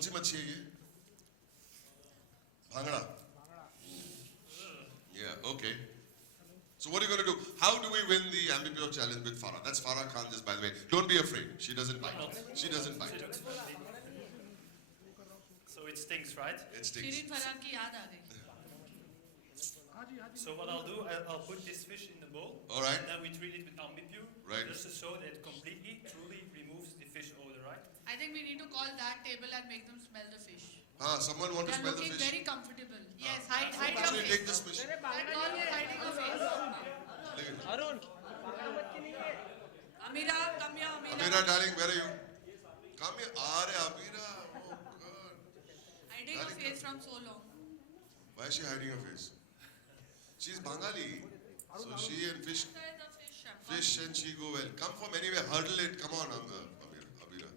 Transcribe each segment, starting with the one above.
कौन सी मच्छी है ये? Bhangra. Yeah, okay. So what are you going to do? How do we win the Ambi challenge with Farah? That's Farah Khan, just by the way. Don't be afraid. She doesn't bite. She doesn't bite. So it stinks, right? It stinks. So what I'll do, I'll put this fish in the bowl. All right. And then we treat it with Ambi, right, just to show that it completely, truly removes the fish odor, right? I think we need to call that table and make them smell the fish. Someone want to smell the They're fish? looking very comfortable. Yes, hide your Actually, face. take this fish. That's all you're hiding your face. Arun. Amira, come here, Amira. Amira, darling, where are you? Come here. Amira. Oh, God. Hiding your face from so long. Why is she hiding her face? She's Bengali. So she and fish and she go well. Come from anywhere. Hurdle it. Come on, Amira.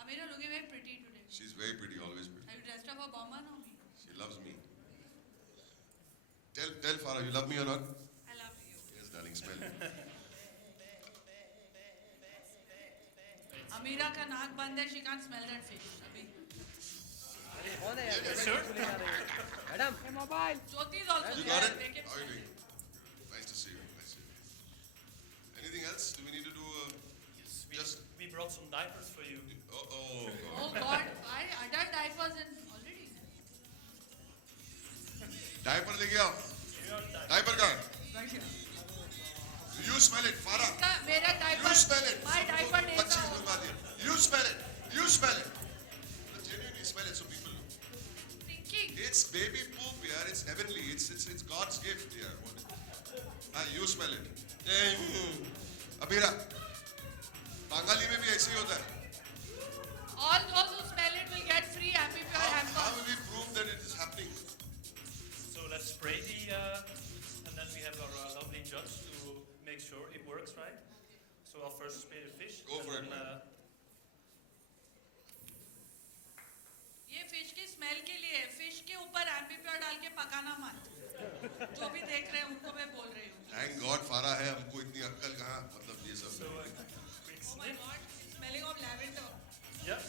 Amira looking very pretty today. She's very pretty, always pretty. Are you dressed up for Boman or me? She loves me. Tell Farah, you love me or not? I love you. Yes, darling, smell it. Amira ka naak band hai, she can't smell that fish. Yes, sir. Madam. Jyoti is also You there. got it? They can How are you smell doing? Nice to see you. Nice to see you. Anything else? Do we need to do Yes, we brought some diapers for you. Oh, Oh God, why adult diapers in already? Diaper लेके आओ. Diaper कहाँ है? Right here. You smell it, Farah. मेरा diaper. You smell it. My diaper नहीं बच्ची था. बनवा दिया. You smell it. You smell it. Genuinely smell it so people know. Thinking. It's baby poop, yeah. It's heavenly. It's God's gift, yeah. You smell it. Abira. Bengali में भी ऐसे ही होता है. All those who smell it will get free Ambi Pure How hampers. will we prove that it is happening? So let's spray and then we have our lovely judge to make sure it works, right? So I'll first spray the fish. Go for it, then, man. ये fish की smell के लिए है. Fish के ऊपर Ambi Pure डाल के पकाना मत. जो भी देख रहे हैं उनको मैं बोल रही हूँ. Thank God Farah है. हमको इतनी अक्कल कहाँ? मतलब ये सब. So quick Oh my sniff. God, it's smelling of lavender. Yeah,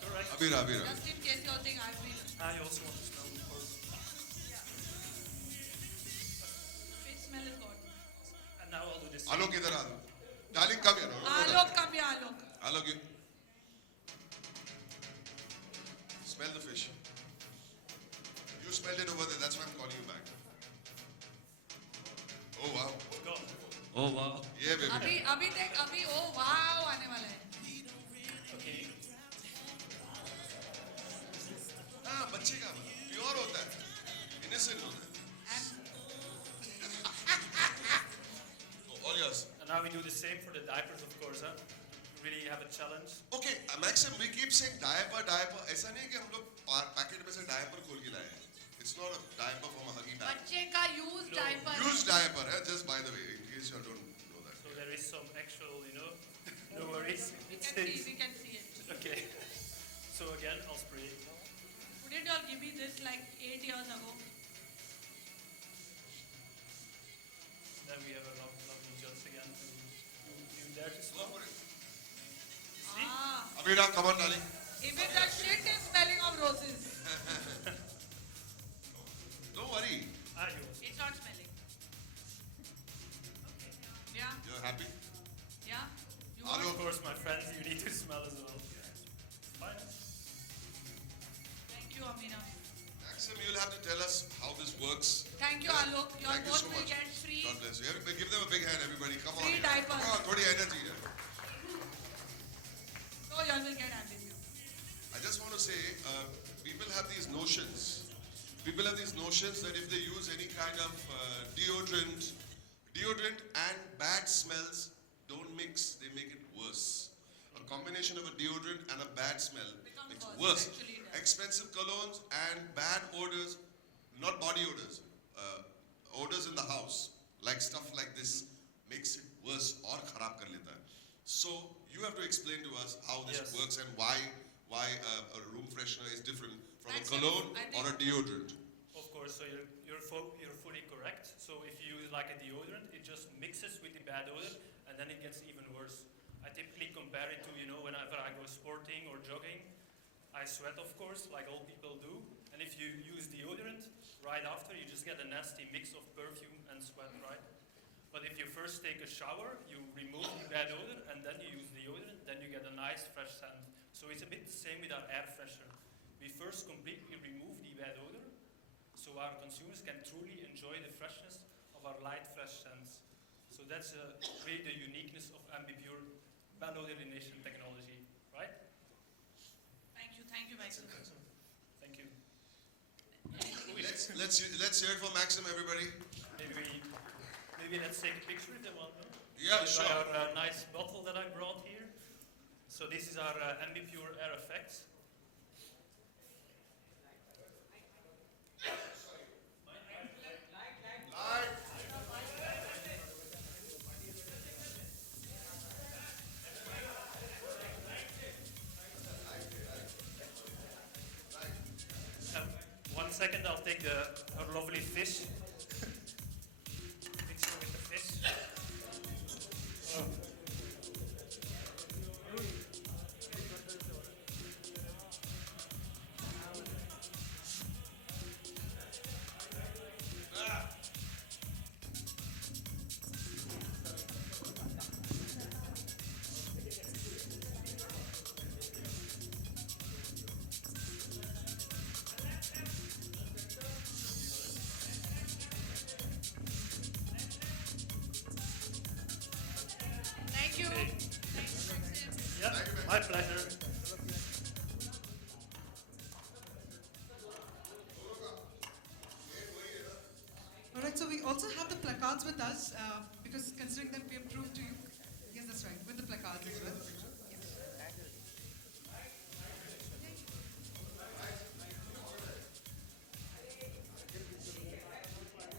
correct. Abira. Just in case you're thinking I've been. You also want to smell, of course. Fish smell is good. And now I'll do this. Alok इधर आ. Darling, come here. Alok, come here, Alok. Alok, you. Smell the fish. You smelled it over there. That's why I'm calling you back. Oh wow. Go. Oh wow. Yeah, baby. अभी देख अभी ओ वाव आने वाला है. Okay. हाँ बच्चे का pure होता है, innocent होता है. All yours. And now we do the same for the diapers, of course, huh? We really have a challenge. Okay, Maxim, we keep saying diaper. ऐसा नहीं है कि हम लोग पैकेट में से diaper खोल के लाए हैं. It's not a diaper from a Huggy bag. बच्चे का used diaper. Used diaper, just by the way, in case you don't know that. So there is some actual, no worries. We It can stays. see, we can see it. Okay. So again, I'll spray it. Didn't y'all give me this like 8 years ago? Then we have a lovely judge again to there to Go smell. for it. See? Ah, Abira, come on, darling. even the shit is smelling of roses. Don't worry. Yours. It's not smelling. Yeah, You're happy? yeah. You Alok. Of course, my friends, you need to smell as well. Fine. Thank you, Amina. Maxim, you'll have to tell us how this works. Thank you, Alok. You all Thank you both so will much. get free. God bless you. Give them a big hand, everybody. Come on. Free here. diapers. Come on, थोड़ी energy है. So y'all will get Ambi Pure. I just want to say, people have these notions. People have these notions that if they use any kind of deodorant and bad smells don't mix, they make it worse. A combination of a deodorant and a bad smell Becomes makes worse, worse. eventually it does. Expensive colognes and bad odors, not body odors, odors in the house, like stuff like this, makes it worse or kharab kar leta hai. So you have to explain to us how this Yes. works and why a room freshener is different from a Maxim, cologne I or a think- deodorant. Of course, so you're fully correct. So if you use like a deodorant, it just mixes with the bad odor, and then it gets even worse. I typically compare it to, whenever I go sporting or jogging, I sweat, of course, like all people do. And if you use deodorant right after, you just get a nasty mix of perfume and sweat, right? But if you first take a shower, you remove the bad odor, and then you use deodorant, then you get a nice fresh scent. So it's a bit the same with our air freshener. We first completely remove the bad odor, so our consumers can truly enjoy the freshness of our light, fresh scents. So that's really the uniqueness of Ambi Pure malodor elimination technology, right? Thank you, Maxim. Thank you. Let's hear it for Maxim, everybody. Maybe let's take a picture if they want. No? Yeah, This is sure. our nice bottle that I brought here. So this is our Ambi Pure Air Effects. One second, I'll take our lovely fish. Picture with the fish. Thank you. Okay. Thanks, Maxim. Yeah, my pleasure. All right, so we also have the placards with us because considering that we have proved to you. Yes, that's right, with the placards as well. Yes.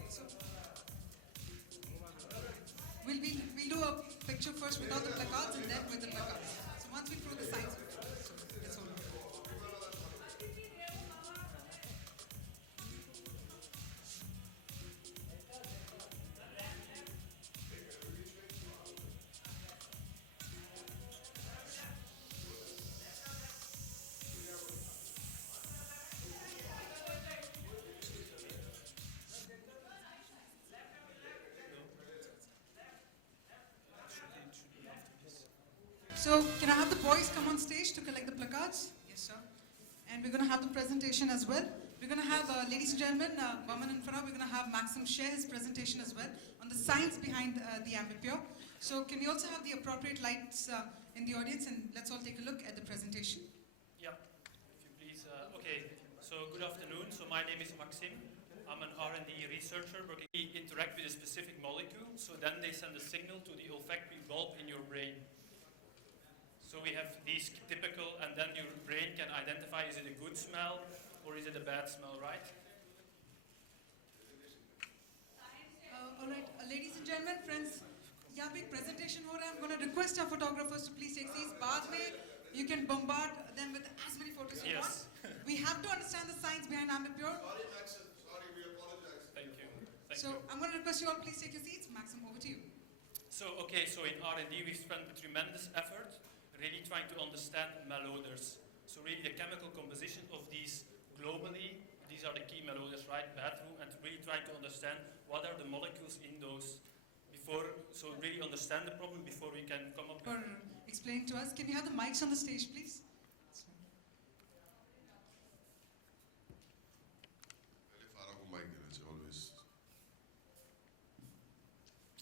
So, we'll do a picture first without the placards and then with the placards. So once we prove the signs, so that's all. So can I have the boys come on stage to collect the placards? Yes, sir. And we're going to have the presentation as well. We're going to have, ladies and gentlemen, Boman and Farah, we're going to have Maxim share his presentation as well on the science behind the Ambi Pure. So can we also have the appropriate lights in the audience, and let's all take a look at the presentation. Yeah, if you please. Okay, so good afternoon. So my name is Maxim. I'm an R&D researcher working to interact with a specific molecule, so then they send a signal to the olfactory bulb in your brain. So we have these typical, and then your brain can identify, is it a good smell or is it a bad smell, right? All right, ladies and gentlemen, friends, यहाँ पे एक presentation हो रहा है. I'm going to request our photographers to please take seats. बाद में you can bombard them with as many photos you want. Yes. We have to understand the science behind Ambi Pure. Sorry, Maxim. Sorry, we apologize. Thank you. Thank So you. I'm going to request you all please take your seats. Maxim, over to you. So, okay, so in R&D we've spent a tremendous effort really trying to understand malodors. So really the chemical composition of these globally, these are the key malodors, right? Bathroom, and really trying to understand what are the molecules in those before, so really understand the problem before we can come up For explaining to us, can you have the mics on the stage, please? पहले फारा को mic देना चाहिए, always.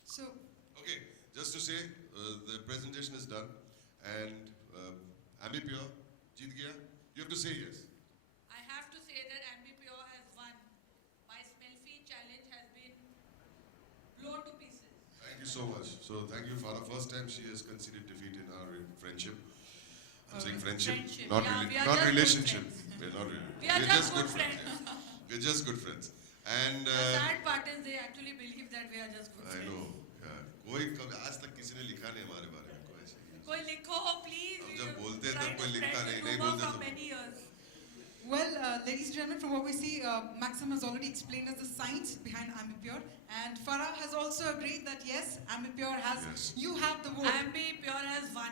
So, Okay, just to say, the presentation is done, and Ambi Pure जीत गया. You have to say yes. I have to say that Ambi Pure has won. My smell fee challenge has been blown to pieces. Thank you so much. So thank you, Farah. First time she has conceded defeat in our friendship. I'm saying friendship, Friendship. not Yeah, really, we are not just good relationship. friends. We're not really. We are just good friends. Yeah. We're just good friends. And The sad part is they actually believe that we are just good I friends. know. Yeah. कोई कभी आज तक किसी ने लिखा नहीं हमारे बारे में कोई ऐसी. कोई लिखो please. हम We जब have बोलते हैं tried तब कोई to लिखता spread नहीं, the नहीं rumor बोलते for तो. many years. well, ladies and gentlemen, from what we see, Maxim has already explained us the science behind Ambi Pure, and Farah has also agreed that yes, Ambi Pure has. Yes. You have the vote. Ambi Pure has won.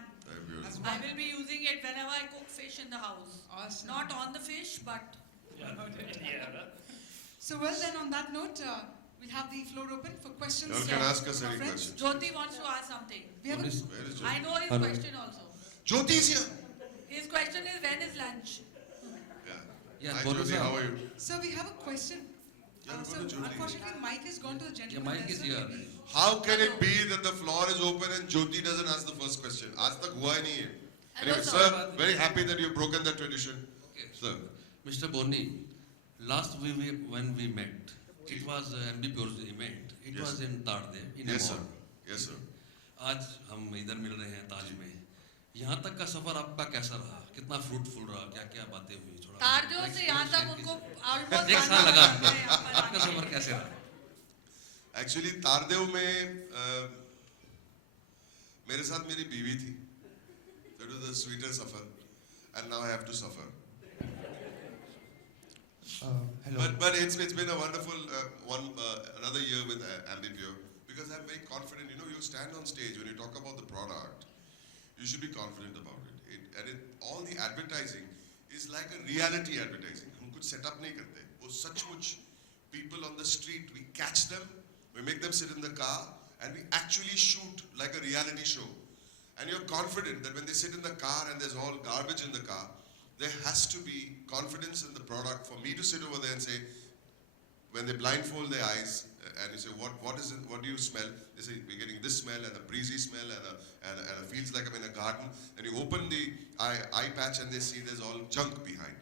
As I one. will be using it whenever I cook fish in the house. Awesome. Not on the fish, but Yeah, in the air. Huh? So well then, on that note, we'll have the floor open for questions. You all can ask us from our any friends. questions. Jyoti wants to ask something. We have a, Where is I Jyoti? know his Hello. question also. Jyoti is here. His question is when is lunch? Yeah. Yeah, Hi Bolu Jyoti, sir. how are you? so we have a question. Yeah, So go to Jyoti. unfortunately, mic has gone to the Yeah, gentleman. mic there, is so here. maybe- How can it be that the floor is open and Jyoti doesn't ask the first question? आज तक हुआ ही नहीं है. Hello, Anyway, sir. sir, very happy that you've broken that tradition. Okay. Sir, Mr. Boni, last when we met, it was Ambi Pure's event. It Yes. was in Tardev, in yes sir, Amon. yes sir. आज हम इधर मिल रहे हैं ताज में. यहाँ तक का सफर आपका कैसा रहा? कितना फ्रूटफुल रहा? क्या क्या बातें हुई? थोड़ा तारदेव से यहाँ तक experience उनको share almost कीजिए. एक साल लगा जाना है यहाँ पर आपका आके। सफर कैसे रहा? Actually तारदेव में मेरे साथ मेरी बीवी थी. That was the sweeter suffer, and now I have to suffer. Hello. But it's been a wonderful another year with Ambi Pure because I'm very confident. You know, you stand on stage when you talk about the product, you should be confident about it. All the advertising is like a reality advertising. हम कुछ set up नहीं करते. वो सचमुच people on the street, we catch them, we make them sit in the car, and we actually shoot like a reality show. And you're confident that when they sit in the car and there's all garbage in the car, there has to be confidence in the product for me to sit over there and say, when they blindfold their eyes and you say, what is it, what do you smell? They say, we're getting this smell and a breezy smell and it feels like I'm in a garden. And you open the eye patch and they see there's all junk behind.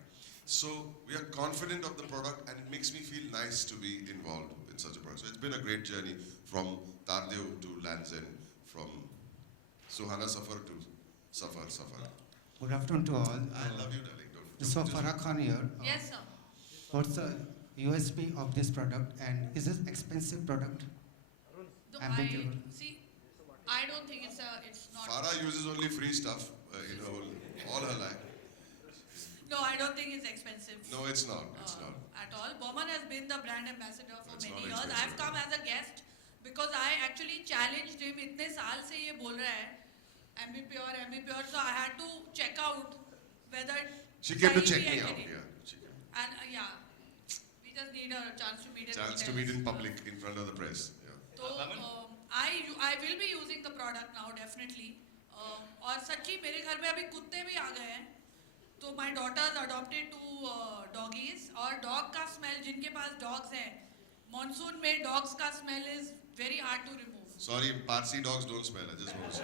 So we are confident of the product and it makes me feel nice to be involved in such a product. So it's been a great journey from Tardev to Land's End, from Suhana Safar to Safar. Good afternoon to all. I love you, darling. Don't So just- Farah Khan here. Yes, sir. What's the USP of this product and is this expensive product? No, Ambiguous. see, I don't think it's not. Farah uses only free stuff, all her life. No, I don't think it's expensive. No, it's not. It's not. At all. Boman has been the brand ambassador for It's many not years. expensive. I've come as a guest because I actually challenged him. इतने साल से ये बोल रहा है, Ambi Pure. So I had to check out whether She came to सही check भी है me कि out. नहीं. Yeah, she came. And yeah, we just need a chance to meet him. Chance to meet in public in front of the press. Yeah. So I will be using the product now definitely. और सच्ची मेरे घर में अभी कुत्ते भी आ गए हैं. तो my daughters adopted two doggies और dog का smell जिनके पास dogs हैं, monsoon में dogs का smell is very hard to remove. Sorry, Parsi dogs don't smell. I just want to say.